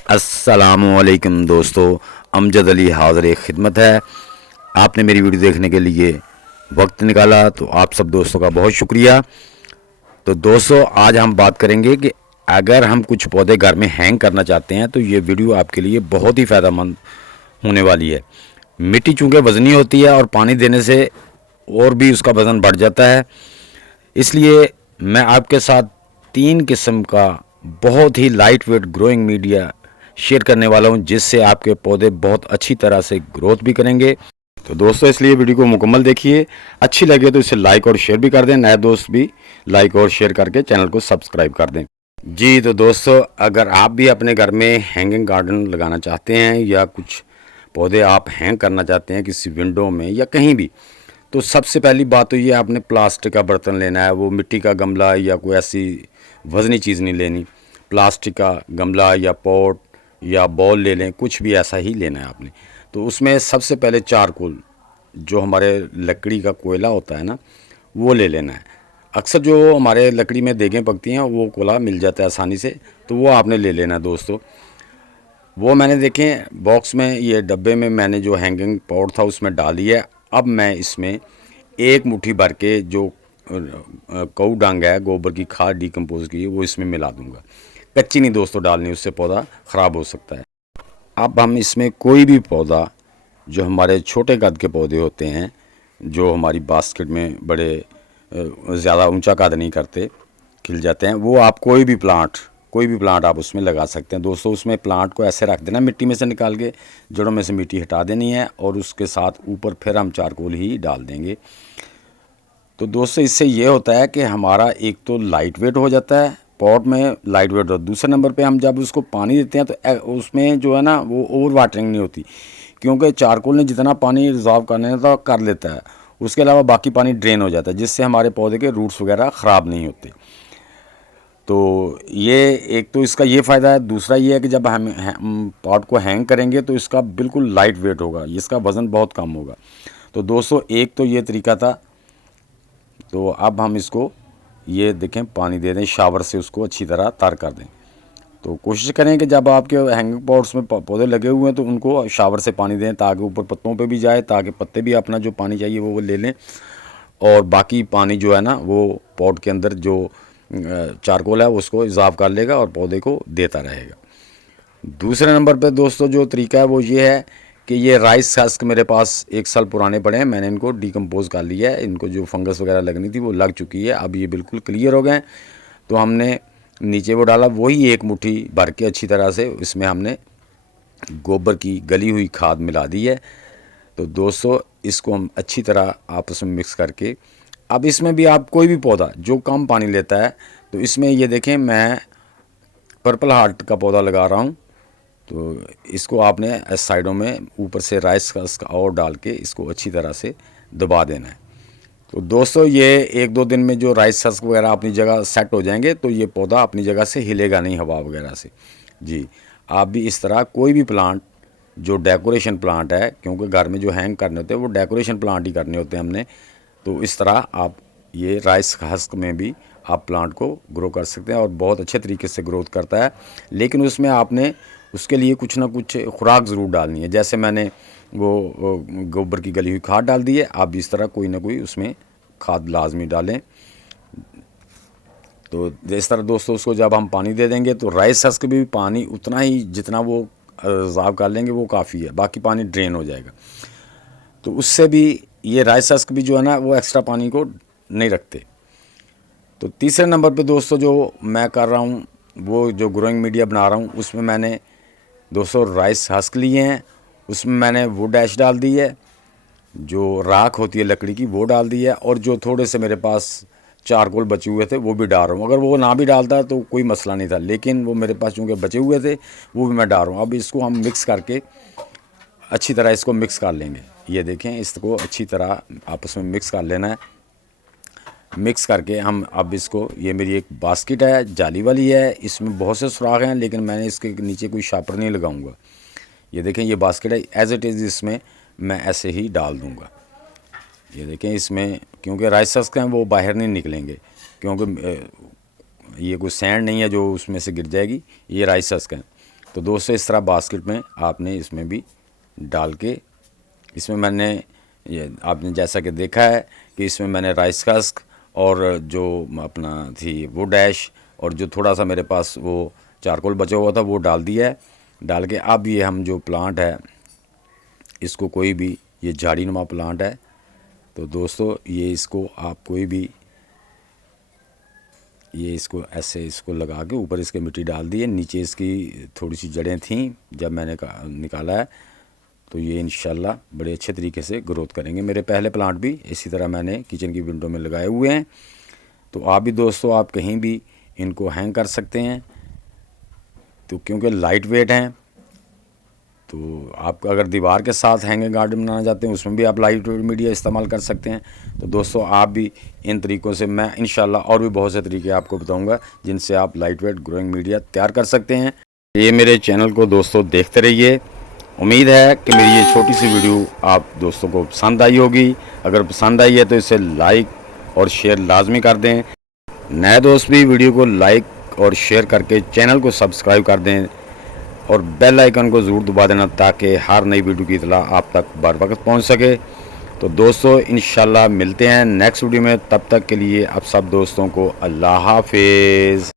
अस्सलामुअलैकुम दोस्तों, अमजद अली हाज़िर खिदमत है। आपने मेरी वीडियो देखने के लिए वक्त निकाला तो आप सब दोस्तों का बहुत शुक्रिया। तो दोस्तों, आज हम बात करेंगे कि अगर हम कुछ पौधे घर में हैंग करना चाहते हैं तो ये वीडियो आपके लिए बहुत ही फ़ायदेमंद होने वाली है। मिट्टी चूँकि वज़नी होती है और पानी देने से और भी उसका वज़न बढ़ जाता है, इसलिए मैं आपके साथ 3 किस्म का बहुत ही light weight growing media share करने वाला हूं, जिससे आपके पौधे बहुत अच्छी तरह से ग्रोथ भी करेंगे। तो दोस्तों, इसलिए वीडियो को मुकम्मल देखिए। अच्छी लगे तो इसे लाइक और शेयर भी कर दें। नए दोस्त भी लाइक और शेयर करके चैनल को सब्सक्राइब कर दें। जी, तो दोस्तों, अगर आप भी अपने घर में हैंगिंग गार्डन लगाना चाहते हैं या कुछ पौधे आप हैंग करना चाहते हैं किसी विंडो में या कहीं भी, तो सबसे पहली बात तो ये आपने प्लास्टिक का बर्तन लेना है। वो मिट्टी का गमला या कोई ऐसी वज़नी चीज़ नहीं लेनी। प्लास्टिक का गमला या पॉट या बॉल ले लें, कुछ भी ऐसा ही लेना है आपने। तो उसमें सबसे पहले चारकोल, जो हमारे लकड़ी का कोयला होता है ना, वो ले लेना है। अक्सर जो हमारे लकड़ी में देगें पकती हैं वो कोयला मिल जाता है आसानी से, तो वो आपने ले लेना है दोस्तों। वो मैंने देखें बॉक्स में, ये डब्बे में मैंने जो हैंगिंग पॉट था उसमें डाली है। अब मैं इसमें एक मुट्ठी भर के जो कऊ डंग है, गोबर की खाद डिकम्पोज की, वो इसमें मिला दूंगा। कच्ची नहीं दोस्तों डालनी, उससे पौधा ख़राब हो सकता है। अब हम इसमें कोई भी पौधा, जो हमारे छोटे कद के पौधे होते हैं, जो हमारी बास्केट में बड़े ज़्यादा ऊंचा कद नहीं करते, खिल जाते हैं, वो आप कोई भी प्लांट आप उसमें लगा सकते हैं दोस्तों। उसमें प्लांट को ऐसे रख देना, मिट्टी में से निकाल के जड़ों में से मिट्टी हटा देनी है और उसके साथ ऊपर फिर हम चारकोल ही डाल देंगे। तो दोस्तों, इससे ये होता है कि हमारा एक तो लाइट वेट हो जाता है, पॉट में लाइट वेट, और दूसरे नंबर पे हम जब उसको पानी देते हैं तो उसमें जो है ना वो ओवर वाटरिंग नहीं होती, क्योंकि चारकोल ने जितना पानी रिजॉल्व करने का कर लेता है, उसके अलावा बाकी पानी ड्रेन हो जाता है, जिससे हमारे पौधे के रूट्स वगैरह ख़राब नहीं होते। तो ये एक तो इसका ये फ़ायदा है। दूसरा ये है कि जब हम पॉट को हैंग करेंगे तो इसका बिल्कुल लाइट वेट होगा, इसका वज़न बहुत कम होगा। तो दोस्तों, एक तो ये तरीका था। तो अब हम इसको ये देखें पानी दे दें, शावर से उसको अच्छी तरह तर कर दें। तो कोशिश करें कि जब आपके हैंगिंग पॉट्स में पौधे लगे हुए हैं तो उनको शावर से पानी दें, ताकि ऊपर पत्तों पे भी जाए, ताकि पत्ते भी अपना जो पानी चाहिए वो ले लें, और बाकी पानी जो है ना वो पॉट के अंदर जो चारकोल है उसको इजाफ़ कर लेगा और पौधे को देता रहेगा। दूसरे नंबर पे दोस्तों जो तरीका है वो ये है कि ये राइस हस्क मेरे पास 1 साल पुराने पड़े हैं, मैंने इनको डिकम्पोज कर लिया है। इनको जो फंगस वगैरह लगनी थी वो लग चुकी है, अब ये बिल्कुल क्लियर हो गए हैं। तो हमने नीचे वो डाला, वही एक मुट्ठी भर के अच्छी तरह से इसमें हमने गोबर की गली हुई खाद मिला दी है। तो दोस्तों, इसको हम अच्छी तरह आपस में मिक्स करके, अब इसमें भी आप कोई भी पौधा जो कम पानी लेता है, तो इसमें ये देखें मैं पर्पल हार्ट का पौधा लगा रहा हूँ। तो इसको आपने साइडों में ऊपर से राइस का इसका और डाल के इसको अच्छी तरह से दबा देना है। तो दोस्तों, ये 1-2 दिन में जो राइस हस्क वगैरह अपनी जगह सेट हो जाएंगे तो ये पौधा अपनी जगह से हिलेगा नहीं हवा वगैरह से। जी, आप भी इस तरह कोई भी प्लांट जो डेकोरेशन प्लांट है, क्योंकि घर में जो हैंग करने होते हैं वो डेकोरेशन प्लांट ही करने होते हैं हमने, तो इस तरह आप ये राइस हस्क में भी आप प्लांट को ग्रो कर सकते हैं और बहुत अच्छे तरीके से ग्रोथ करता है। लेकिन उसमें आपने उसके लिए कुछ ना कुछ खुराक ज़रूर डालनी है। जैसे मैंने वो गोबर की गली हुई खाद डाल दी है, आप भी इस तरह कोई ना कोई उसमें खाद लाजमी डालें। तो इस तरह दोस्तों उसको जब हम पानी दे देंगे तो राइस हस्क भी पानी उतना ही जितना वो रिज़र्व कर लेंगे वो काफ़ी है, बाकी पानी ड्रेन हो जाएगा। तो उससे भी ये राइस हस्क भी जो है ना वो एक्स्ट्रा पानी को नहीं रखते। तो तीसरे नंबर पे दोस्तों जो मैं कर रहा हूँ, वो जो ग्रोइंग मीडिया बना रहा हूँ, उसमें मैंने दोस्तों राइस हस्क लिए हैं, उसमें मैंने वुड ऐश डाल दी है, जो राख होती है लकड़ी की वो डाल दी है, और जो थोड़े से मेरे पास चारकोल बचे हुए थे वो भी डाल रहा हूँ। अगर वो ना भी डालता तो कोई मसला नहीं था, लेकिन वो मेरे पास चूँकि बचे हुए थे वो भी मैं डाल रहा हूँ। अब इसको हम मिक्स करके अच्छी तरह इसको मिक्स कर लेंगे। ये देखें, इसको अच्छी तरह आपस में मिक्स कर लेना है। मिक्स करके हम अब इसको, ये मेरी एक बास्केट है, जाली वाली है, इसमें बहुत से सुराख हैं, लेकिन मैंने इसके नीचे कोई शापर नहीं लगाऊंगा। ये देखें, ये बास्केट है, एज इट इज़ इसमें मैं ऐसे ही डाल दूंगा। ये देखें, इसमें क्योंकि राइस हस्क हैं वो बाहर नहीं निकलेंगे, क्योंकि ये कोई सैंड नहीं है जो उसमें से गिर जाएगी, ये राइस हस्क हैं। तो दोस्तों इस तरह बास्केट में आपने इसमें भी डाल के, इसमें मैंने ये आपने जैसा कि देखा है कि इसमें मैंने राइस हस्क और जो अपना थी वो डैश और जो थोड़ा सा मेरे पास वो चारकोल बचा हुआ था वो डाल दिया है। डाल के अब ये हम जो प्लांट है इसको, कोई भी ये झाड़ीनुमा प्लांट है, तो दोस्तों ये इसको आप कोई भी ये इसको ऐसे इसको लगा के ऊपर इसके मिट्टी डाल दी है। नीचे इसकी थोड़ी सी जड़ें थीं, जब मैंने निकाला है तो ये इंशाल्लाह बड़े अच्छे तरीके से ग्रोथ करेंगे। मेरे पहले प्लांट भी इसी तरह मैंने किचन की विंडो में लगाए हुए हैं। तो आप भी दोस्तों आप कहीं भी इनको हैंग कर सकते हैं, तो क्योंकि लाइट वेट हैं, तो आप अगर दीवार के साथ हैंगिंग गार्डन बनाना चाहते हैं उसमें भी आप लाइट वेट मीडिया इस्तेमाल कर सकते हैं। तो दोस्तों आप भी इन तरीक़ों से, मैं इंशाल्लाह और भी बहुत से तरीके आपको बताऊंगा जिनसे आप लाइट वेट ग्रोइंग मीडिया तैयार कर सकते हैं। ये मेरे चैनल को दोस्तों देखते रहिए। उम्मीद है कि मेरी ये छोटी सी वीडियो आप दोस्तों को पसंद आई होगी। अगर पसंद आई है तो इसे लाइक और शेयर लाजमी कर दें। नए दोस्त भी वीडियो को लाइक और शेयर करके चैनल को सब्सक्राइब कर दें और बेल आइकन को ज़रूर दबा देना ताकि हर नई वीडियो की इतला आप तक बर वक्त पहुँच सके। तो दोस्तों इंशाल्लाह मिलते हैं नेक्स्ट वीडियो में, तब तक के लिए आप सब दोस्तों को अल्लाह हाफिज़।